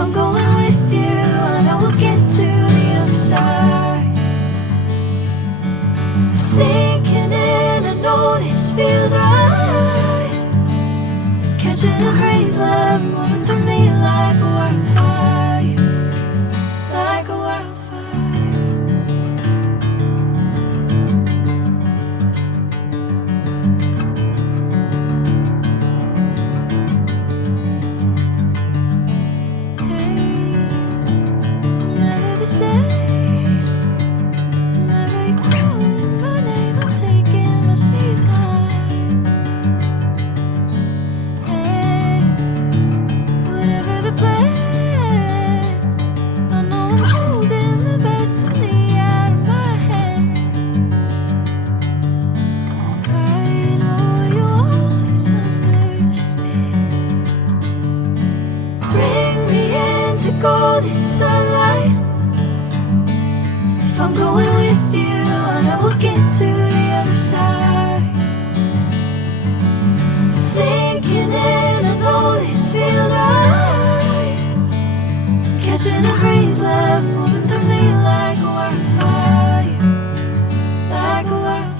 I'm going with you, I know we'll get to the other side. Sinking in, I know this feels right. Catching a crazy love, moving through me like a wildfire, like a wildfire. Golden sunlight. If I'm going with you, I know we'll get to the other side. Sinking in, I know this feels right. Catching a crazy love, moving through me like a wildfire, like a wildfire.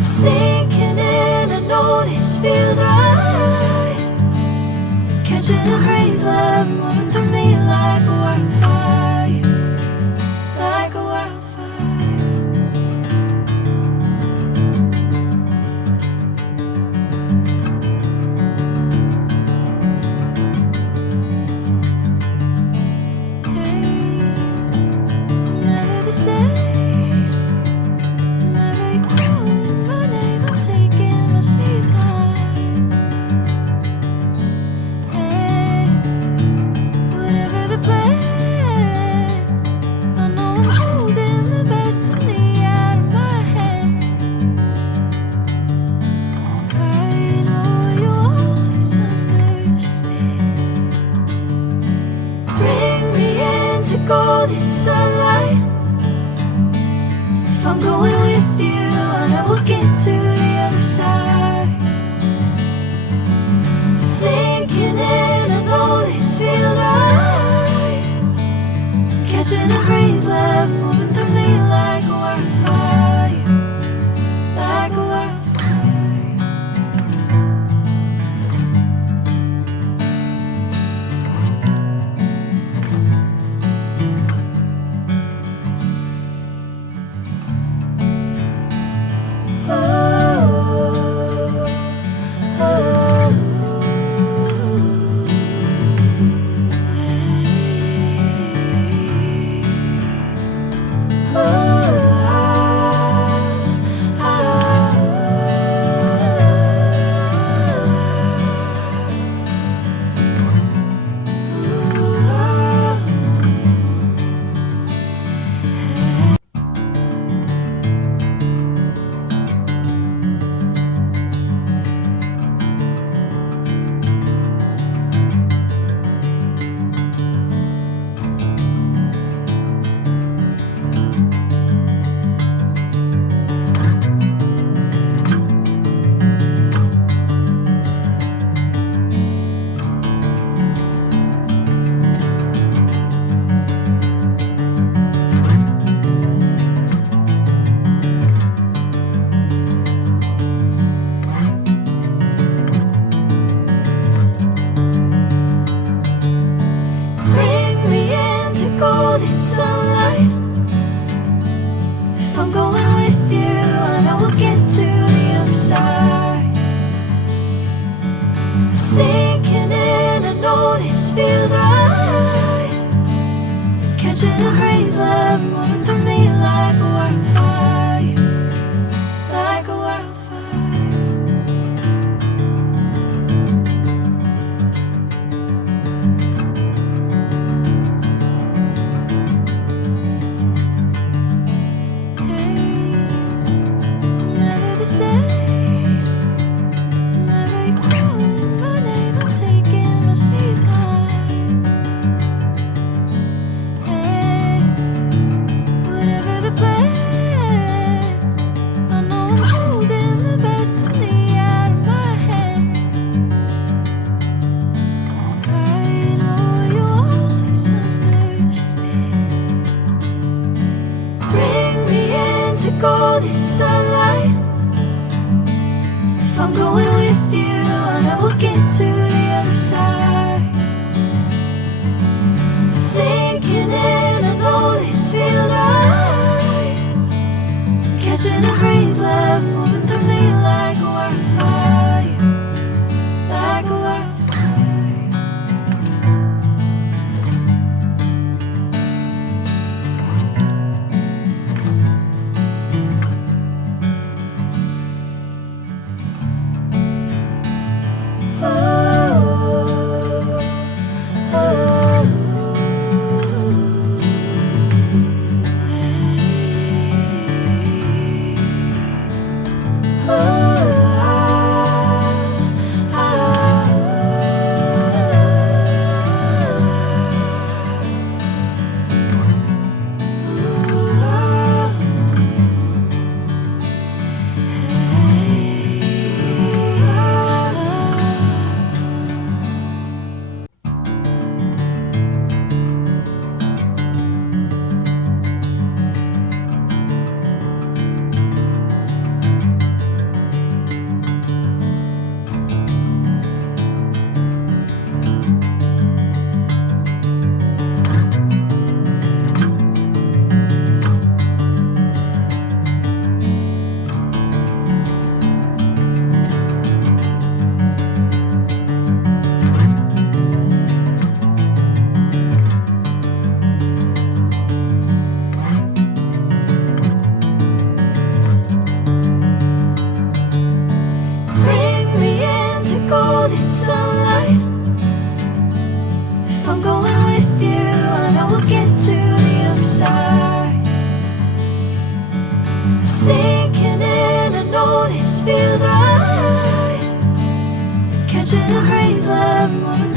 Sinking in, I know this feels right. Catching a crazy love, moving through me like a wildfire, like a wildfire. Hey, I'm never the same. Golden sunlight. If I'm going with you, I know we'll get to the other side. Sinking in, I know this feels right. Catching a crazy love, moving through me like a wildfire, like a wildfire. Catching a crazy love moving through me like a wildfire, like a wildfire. Hey, I'm never the same. Whenever you're calling my name, I'm taking my sweet time. Hey, whatever the plan, I know I'm holding the best of me out of my hand. I know you always understand. Bring me into golden sunlight. If I'm going with you, I know we'll get to the other side. Sinking in, I know this feels right. Catching a crazy love moving through me like a wildfire, like a wildfire. Bring me into golden sunlight. If I'm going with you, I know we'll get to the other side. Sinking in, I know this feels right. Catching a crazy love moving